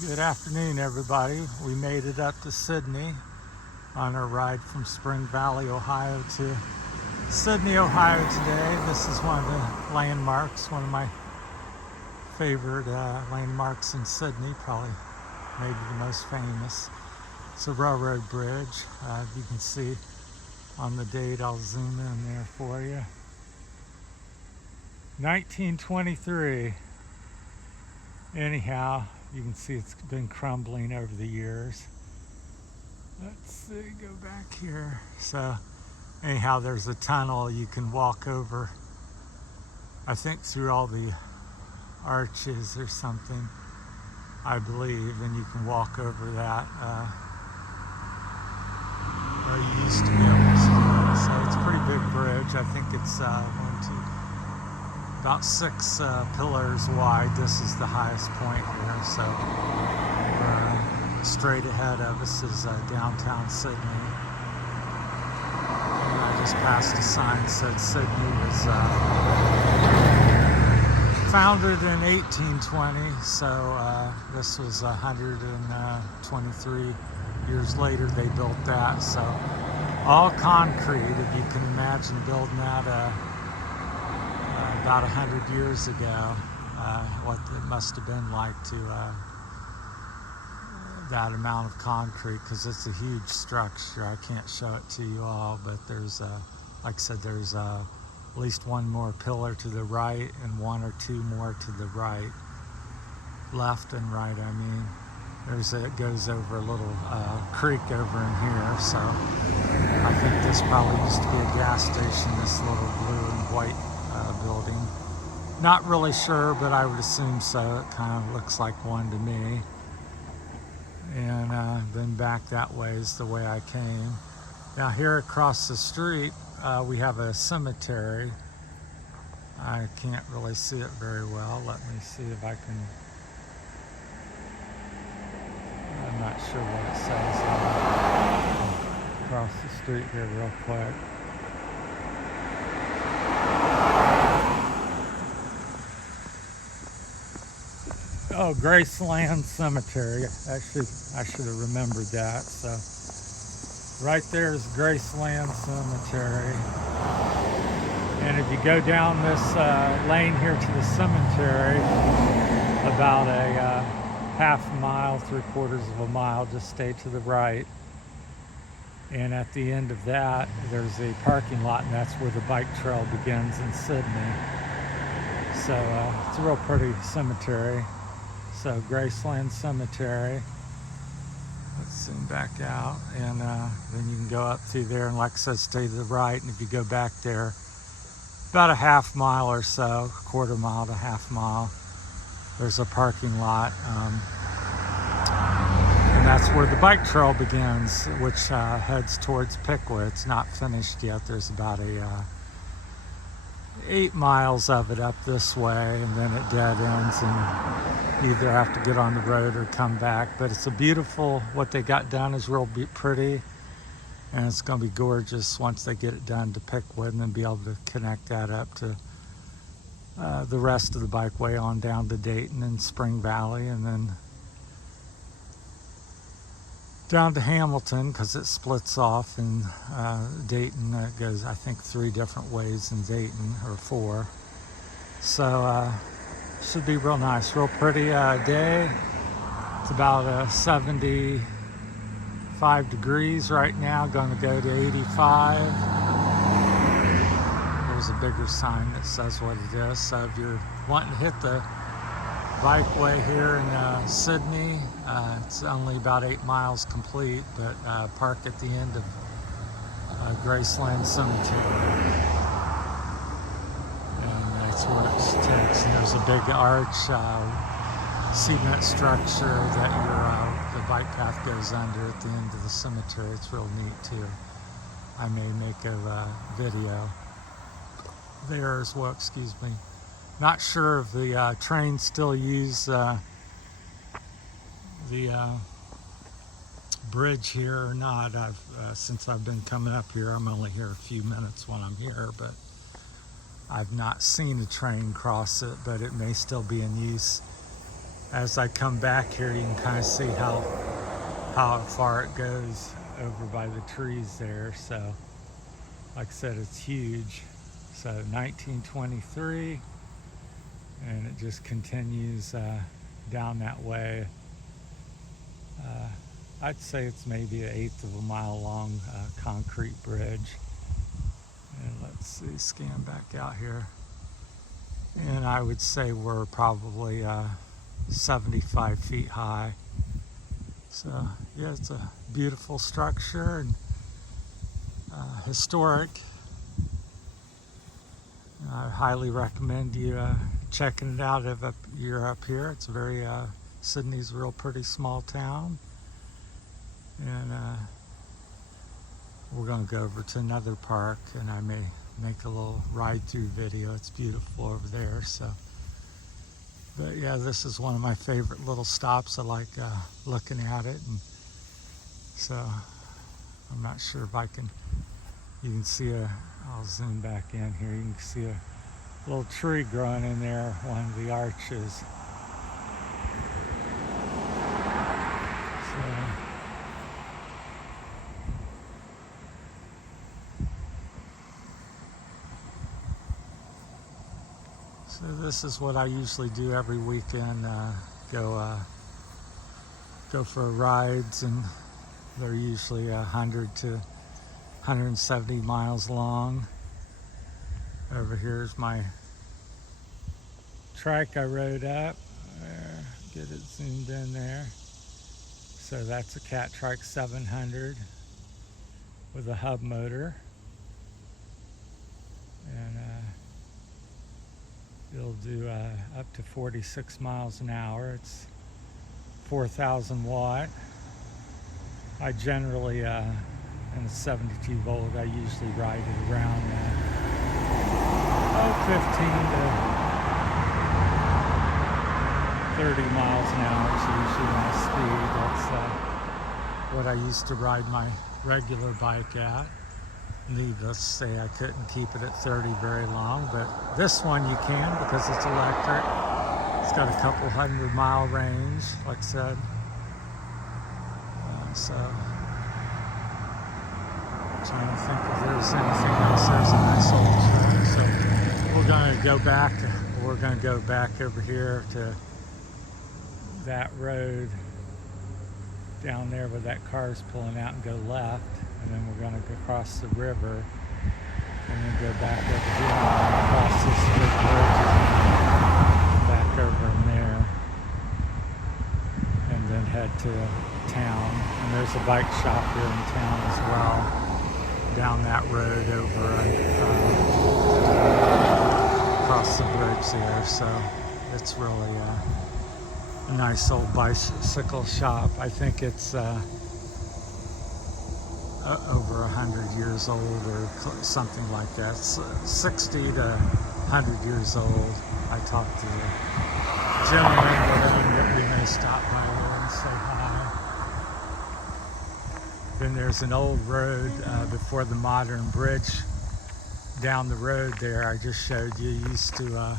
Good afternoon, everybody. We made it up to Sidney on our ride from Spring Valley, Ohio to Sidney, Ohio today. This is one of the landmarks, one of my favorite landmarks in Sidney, probably maybe the most famous. It's a railroad bridge. You can see on the date, I'll zoom in there for you. 1923. Anyhow, you can see it's been crumbling over the years. Let's see, go back here. So anyhow, there's a tunnel you can walk over, I think through all the arches or something, I believe, and you can walk over that. Or you used to be able to. So it's a pretty big bridge. I think it's about 6 pillars wide. This is the highest point here. So straight ahead of us is downtown Sidney. And I just passed a sign that said Sidney was founded in 1820. So this was 123 years later they built that. So all concrete. If you can imagine building that about 100 years ago, what it must have been like to that amount of concrete, because it's a huge structure. I can't show it to you all, but there's like I said, there's at least one more pillar to the right and 1 or 2 more to the right, left and right. I mean, it goes over a little creek over in here. So I think this probably used to be a gas station, this little blue and white building. Not really sure, but I would assume so. It kind of looks like one to me. And then back that way is the way I came. Now here across the street, we have a cemetery. I can't really see it very well. Let me see if I can. I'm not sure what it says. Across the street here real quick. Oh, Graceland Cemetery. Actually, I should have remembered that. So, right there is Graceland Cemetery. And if you go down this lane here to the cemetery, about a half a mile, 3/4 of a mile, just stay to the right. And at the end of that, there's a parking lot, and that's where the bike trail begins in Sidney. So, it's a real pretty cemetery. So Graceland Cemetery. Let's zoom back out, and then you can go up through there, and like I said, stay to the right. And if you go back there about a half mile or so, 1/4 mile to half mile, there's a parking lot, and that's where the bike trail begins, which heads towards Piqua. It's not finished yet. There's about 8 miles of it up this way, and then it dead ends, and you either have to get on the road or come back. But it's a beautiful, what they got done is real pretty, and it's going to be gorgeous once they get it done to Piqua, and then be able to connect that up to the rest of the bikeway on down to Dayton and Spring Valley, and then down to Hamilton, because it splits off in Dayton. It goes, I think, 3 different ways in Dayton, or 4. So should be real nice, real pretty day. It's about 75 degrees right now, going to go to 85. There's a bigger sign that says what it is. So if you're wanting to hit the bikeway here in Sidney, it's only about 8 miles complete, but park at the end of Graceland Cemetery, and that's where it takes. And there's a big arch, cement structure that the bike path goes under at the end of the cemetery. It's real neat too. I may make a video there as well. Excuse me. Not sure if the trains still use the bridge here or not. Since I've been coming up here, I'm only here a few minutes when I'm here, but I've not seen a train cross it, but it may still be in use as I come back here, you can kind of see how far it goes over by the trees there. So, like I said, it's huge. So 1923, and it just continues down that way. I'd say it's maybe an eighth of a mile long concrete bridge. And let's see, scan back out here. And I would say we're probably 75 feet high. So yeah, it's a beautiful structure and historic. I highly recommend you checking it out if you're up here. It's very, Sidney's a real pretty small town. And we're going to go over to another park, and I may make a little ride-through video. It's beautiful over there. So, but yeah, this is one of my favorite little stops. I like looking at it, and so I'm not sure if I can. You can see I'll zoom back in here. You can see a little tree growing in there, one of the arches. So this is what I usually do every weekend. Go for rides, and they're usually 100 to 170 miles long. Over here's my trike I rode up. Get it zoomed in there. So that's a Cat Trike 700 with a hub motor. And it'll do up to 46 miles an hour. It's 4,000 watt. I generally, in a 72 volt, I usually ride it around 15 to 30 miles an hour is usually my speed. That's what I used to ride my regular bike at. Needless to say, I couldn't keep it at 30 very long, but this one you can because it's electric. It's got a couple 100-mile range, like I said. So, I'm trying to think if there's anything else. There's a nice old tree. So we're going to go back. We're going to go back over here to that road down there where that car's pulling out and go left. And then we're going to go across the river and then go back over here and across this big bridge back over in there, and then head to town. And there's a bike shop here in town as well, down that road over across the bridge there. So it's really a nice old bicycle shop. I think it's over 100 years old or something like that. It's 60 to 100 years old. I talked to the gentleman that we may stop by there and say hi. Then there's an old road before the modern bridge down the road there I just showed you. Used to,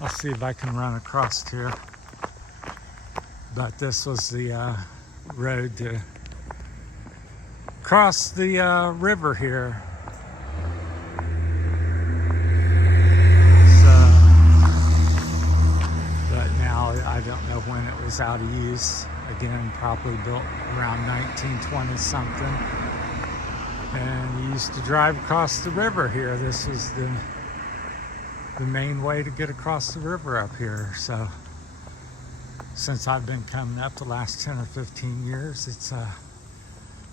I'll see if I can run across here. But this was the road to cross the river here. So, but now I don't know when it was out of use. Again, probably built around 1920 something. And you used to drive across the river here. This was the main way to get across the river up here. So since I've been coming up the last 10 or 15 years, it's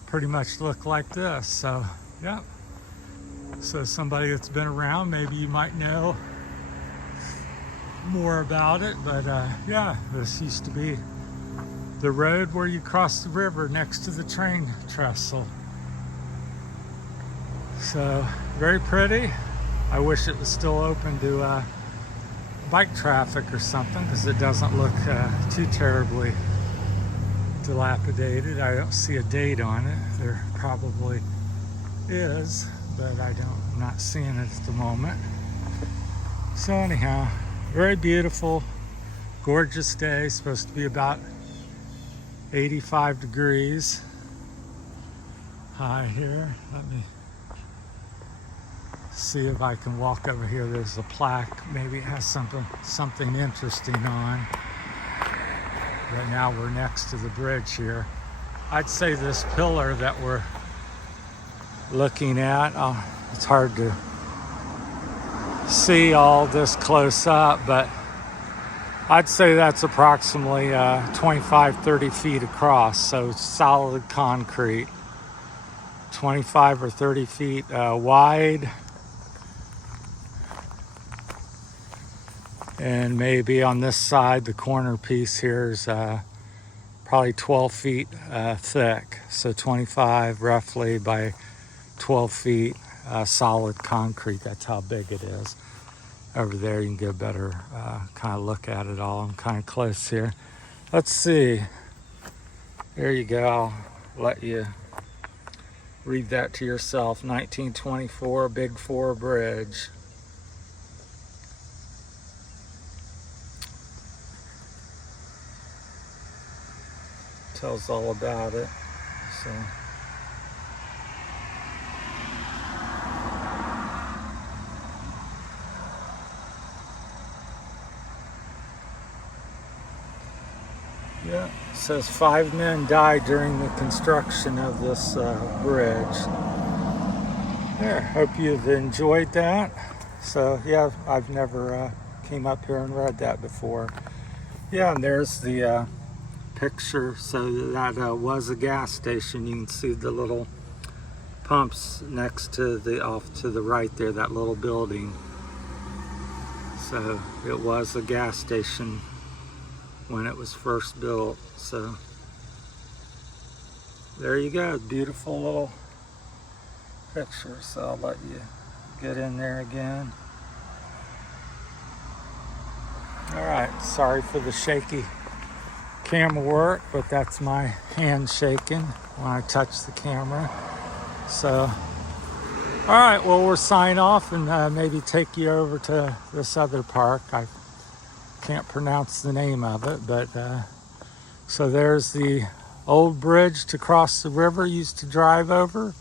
pretty much look like this. So yeah, so somebody that's been around, maybe you might know more about it, but yeah, this used to be the road where you cross the river next to the train trestle. So very pretty. I wish it was still open to bike traffic or something, because it doesn't look too terribly dilapidated. I don't see a date on it. There probably is, but I'm not seeing it at the moment. So anyhow, very beautiful, Gorgeous day, supposed to be about 85 degrees high here. Let me see if I can walk over here. There's a plaque. Maybe it has something interesting on. Right now we're next to the bridge here. I'd say this pillar that we're looking at, it's hard to see all this close up, but I'd say that's approximately 25-30 feet across, so solid concrete. 25 or 30 feet wide, and maybe on this side, the corner piece here is probably 12 feet thick, so 25 roughly by 12 feet solid concrete. That's how big it is. Over there you can get a better kind of look at it all. I'm kind of close here. Let's see. There you go. I'll let you read that to yourself. 1924 Big Four Bridge. Tells all about it. So yeah, it says 5 men died during the construction of this bridge. There, hope you've enjoyed that. So yeah, I've never came up here and read that before. Yeah, and there's the picture. So that was a gas station. You can see the little pumps next to off to the right there, that little building. So it was a gas station when it was first built. So there you go, beautiful little picture. So I'll let you get in there again. All right, sorry for the shaky camera work, but that's my hand shaking when I touch the camera. So all right, well, we'll sign off and maybe take you over to this other park. I can't pronounce the name of it, but so there's the old bridge to cross the river used to drive over,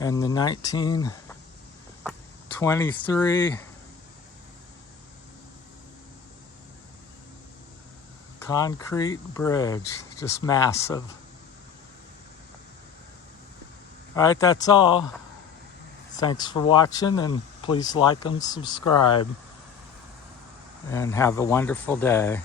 and the 1923 concrete bridge, just massive. All right, that's all. Thanks for watching, and please like and subscribe, and have a wonderful day.